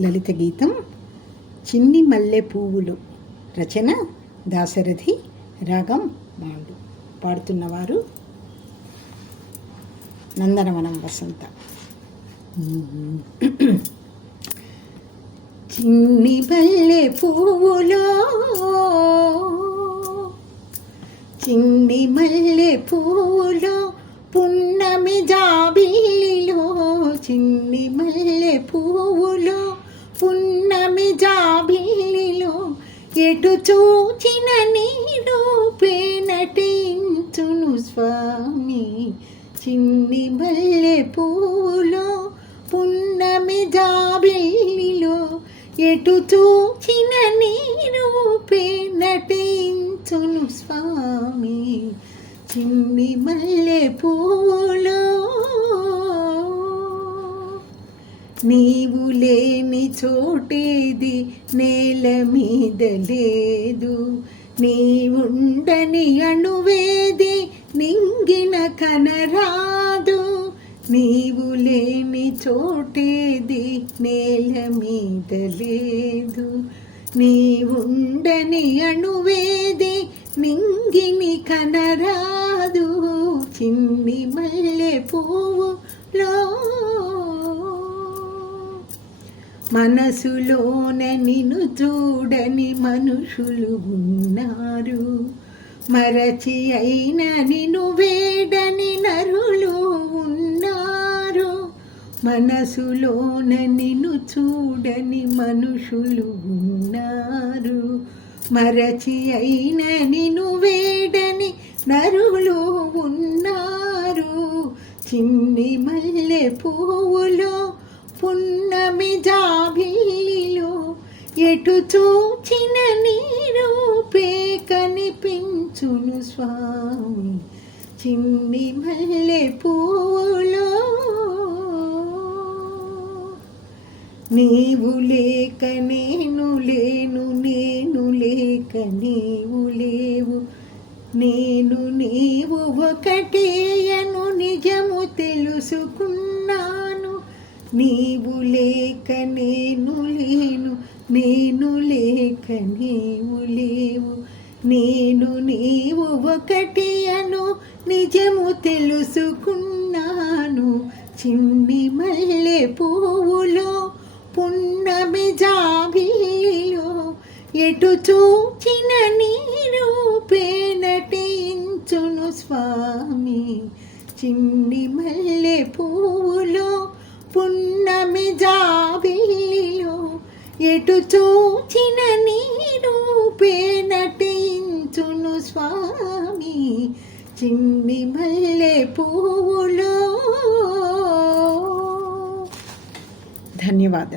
లలిత గీతం చిన్ని మల్లె పువ్వులు రచన దాశరథి రాగం మాండు. పాడుతున్నవారు నందనవనం వసంత. చిన్ని మల్లె పువ్వులో చిన్ని మల్లె పువ్వులో పున్నమి ఎటు చూచిన నీడు నటించును స్వామి. చిన్ని బల్లె పువ్వులో పున్నమి జాబిలిలో ఎటు చూచిన నీరు నటించును స్వామి. చిన్ని మల్లె పూలో నీవు లేని చోటేది నేల మీద లేదు. నీవుండని అణువేది నింగిన కనరాదు. నీవు లేని చోటేది నేల మీద లేదు. నీవుండని అణువేది నింగిని కనరాదు. చిన్ని మల్లె పువ్వులో మనసులోన నిన్ను చూడని మనుషులు ఉన్నారు. మరచి అయిన నిన్ను వేడని నరులు ఉన్నారు. మనసులోన నిన్ను చూడని మనుషులు ఉన్నారు. మరచి అయిన నిన్ను వేడని నరులు ఉన్నారు. చిన్ని మల్లె పువ్వులో పున్నమి జాబీలు ఎటు చూచిన నీరు పే కనిపించును స్వామి. చిన్ని మల్లె పూలో నీవు లేక నేను లేను నేను లేక నీవు లేవు. నేను నీవు ఒకటేయను నిజము తెలుసు. నీవు లేక నేను లేను నేను లేక నీవు లేవు. నేను నీవు ఒకటి అను నిజము తెలుసుకున్నాను. చిన్ని మల్లె పువ్వులో పున్నమి జాబీలో ఎటు చూచిన నీరు పేనటించును స్వామి. చిన్ని మల్లె పువ్వు ఎటు చూచిన నీరూపే నటించును స్వామి చిన్ని మల్లె పువ్వులో ధన్యవాదం.